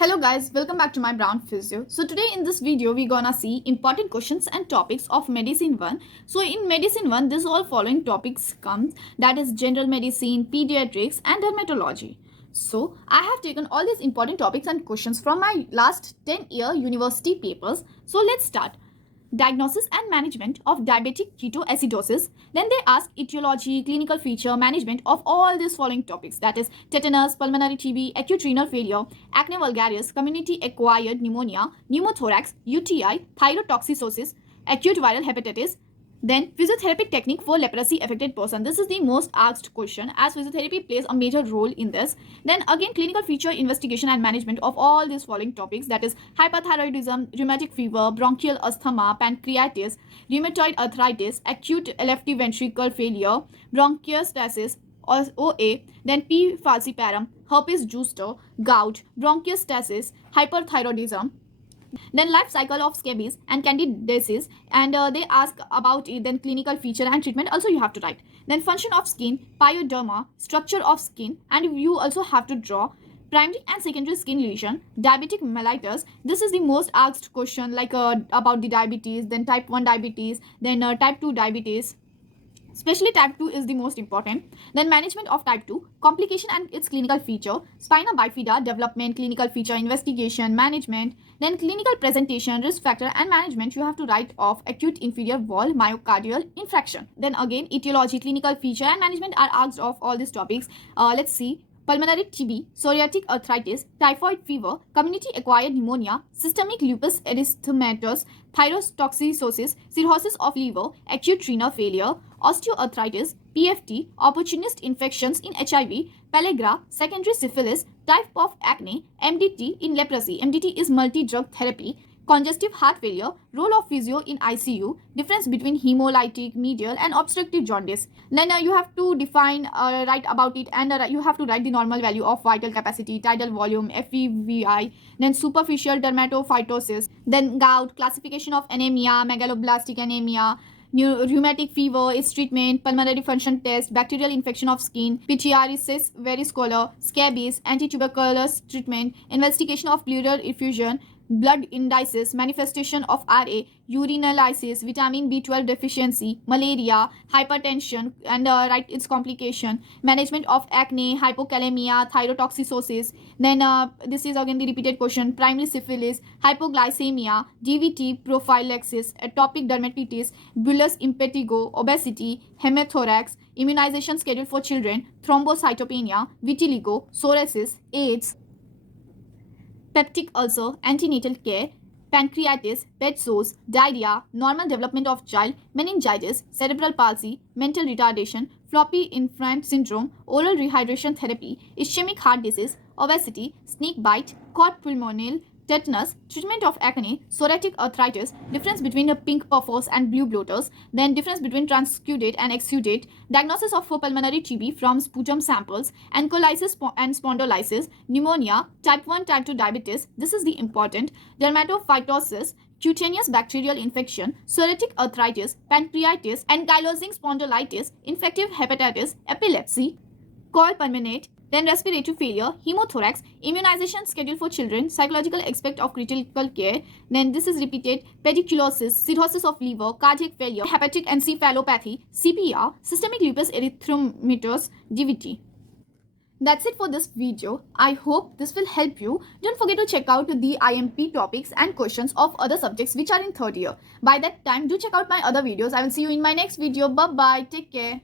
Hello guys, welcome back to my Brown Physio. So today in this video we're gonna see important questions and topics of medicine 1. So in medicine 1 this all following topics comes, that is general medicine, pediatrics and dermatology. So I have taken all these important topics and questions from my last 10-year university papers. So let's start. Diagnosis and management of diabetic ketoacidosis. Then they ask etiology, clinical feature, management of all these following topics, that is tetanus, pulmonary TB, acute renal failure, acne vulgaris, community acquired pneumonia, pneumothorax, UTI, thyrotoxicosis, acute viral hepatitis. Then physiotherapy technique for leprosy affected person. This is the most asked question as physiotherapy plays a major role in this. Then again clinical feature investigation and management of all these following topics, that is hyperthyroidism, rheumatic fever, bronchial asthma, pancreatitis, rheumatoid arthritis, acute left ventricle failure, bronchiectasis, OA, then P. falciparum, herpes zoster, gout, bronchiectasis, hyperthyroidism. Then life cycle of scabies and candidiasis, and they ask about it. Then clinical feature and treatment also you have to write. Then function of skin, pyoderma, structure of skin, and you also have to draw primary and secondary skin lesion, diabetic mellitus. This is the most asked question, like about the diabetes, then type 1 diabetes, then type 2 diabetes. Especially type 2 is the most important. Then management of type 2, complication and its clinical feature, spina bifida, development, clinical feature, investigation, management. Then clinical presentation, risk factor and management you have to write of acute inferior wall myocardial infarction. Then again etiology, clinical feature and management are asked of all these topics. Let's see. Pulmonary TB, psoriatic arthritis, typhoid fever, community acquired pneumonia, systemic lupus erythematosus, thyrotoxicosis, cirrhosis of liver, acute renal failure, osteoarthritis, PFT, opportunist infections in HIV, pellagra, secondary syphilis, type of acne, MDT in leprosy. MDT is multi-drug therapy. Congestive heart failure, role of physio in ICU, difference between hemolytic, medial and obstructive jaundice. Then you have to define, write about it, and you have to write the normal value of vital capacity, tidal volume, FEVI, then superficial dermatophytosis, then gout, classification of anemia, megaloblastic anemia, rheumatic fever, its treatment, pulmonary function test, bacterial infection of skin, pityriasis varicella, scabies, antituberculous treatment, investigation of pleural effusion, blood indices, manifestation of RA, urinalysis, vitamin B12 deficiency, malaria, hypertension, and write its complication, management of acne, hypokalemia, thyrotoxicosis. Then this is again the repeated question, primary syphilis, hypoglycemia, DVT prophylaxis, atopic dermatitis, bullous impetigo, obesity, hemothorax, immunization schedule for children, thrombocytopenia, vitiligo, psoriasis, AIDS, peptic ulcer, antenatal care, pancreatitis, bed sores, diarrhea, normal development of child, meningitis, cerebral palsy, mental retardation, floppy infant syndrome, oral rehydration therapy, ischemic heart disease, obesity, snake bite, cod pulmonale, tetanus, treatment of acne, psoriatic arthritis, difference between the pink puffers and blue bloaters, then difference between transudate and exudate, diagnosis of pulmonary TB from sputum samples, ankylosis and spondylosis, pneumonia, type 1, type 2 diabetes, this is the important, dermatophytosis, cutaneous bacterial infection, psoriatic arthritis, pancreatitis, ankylosing spondylitis, infective hepatitis, epilepsy, call pulmonate, then respiratory failure, hemothorax, immunization schedule for children, psychological aspect of critical care, then this is repeated, pediculosis, cirrhosis of liver, cardiac failure, hepatic encephalopathy, CPR, systemic lupus erythematosus, DVT. That's it for this video. I hope this will help you. Don't forget to check out the IMP topics and questions of other subjects which are in third year. By that time, do check out my other videos. I will see you in my next video. Bye-bye. Take care.